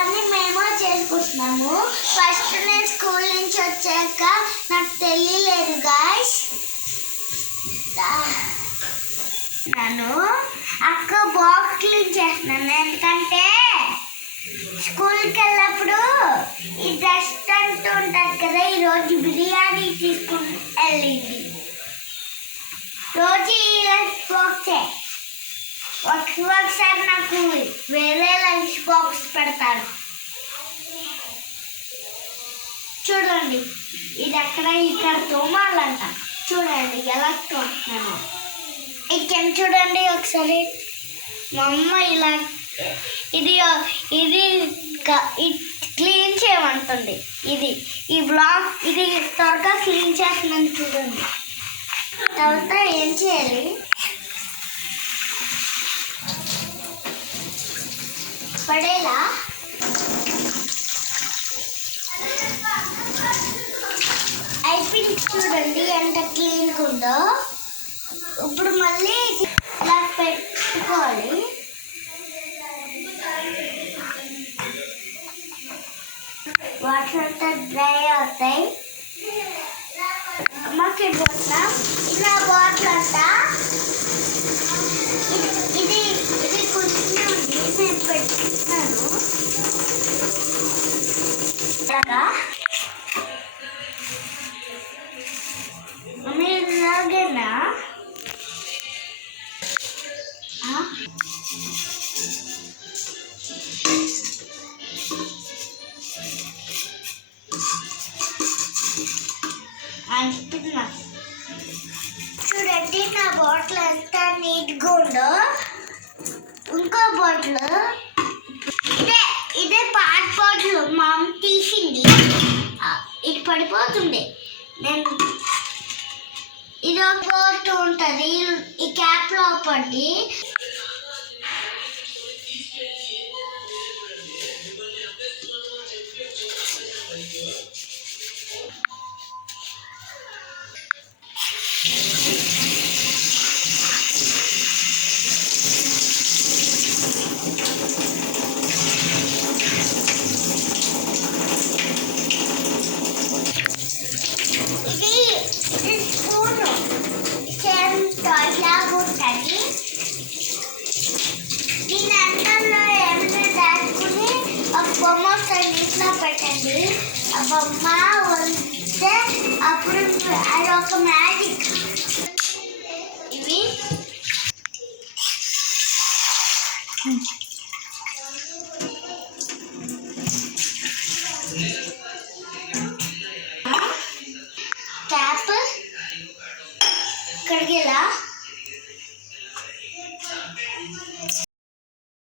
పని మేము చేసుకుంటున్నాము. ఫస్ట్ నేను స్కూల్ నుంచి వచ్చాక నాకు తెలియలేదు గాయస్ నన్ను అక్క బాక్స్ క్లీన్ చేస్తున్నాను. ఎందుకంటే స్కూల్కి వెళ్ళినప్పుడు ఈ డస్ట్ అంటూ ఉంటుంది కదా ఈరోజు బిర్యానీ తీసుకుని వెళ్ళింది. రోజు ఈ బాక్సే ఒక- ఒకసారి నాకు వేరే లంచ్ బాక్స్ పెడతారు. చూడండి ఇది ఎక్కడ? ఇక్కడ తోమాలంట. చూడండి ఎలా తోస్తున్నాను ఇక్కడ చూడండి ఒకసారి. మా అమ్మ ఇలా ఇది ఇది ఇది క్లీన్ చేయమంటుంది. ఇది ఈ బ్లాక్ ఇది త్వరగా క్లీన్ చేస్తున్నాను చూడండి. తర్వాత ఏం చేయాలి? పడేలా? అయిపోయింది చూడండి ఎంత క్లీన్గా ఉందో. ఇప్పుడు మళ్ళీ ఇలా పెట్టుకోవాలి. వాటర్ అంతా డ్రై అవుతాయి. మాకు బాటిల్ ఇలా బాటిల్ అంతా ఇది ఇది ఇది కొంచెం ఉంది నేను పెట్టుకున్నాను ఇలాగా మమ్మీ ఇలాగేనా అంటున్నా చూడండి నా బాటిల్ ఎంత నీట్గా ఉందో. ఇంకో బాటిల్ ఇదే ఇదే పాట్ బాటిల్ మా అమ్మ తీసింది ఆ, పడిపోతుండే నేను ఇది ఒక బోట్ ఉంటుంది. ఈ క్యాప్లో పడి దీని అందంలో ఏమైనా దాచుకుని ఒక బొమ్మ ఒకసారి నీటిలో పెట్టండి. ఆ బొమ్మ వస్తే అప్పుడు అది ఒక మ్యాచ్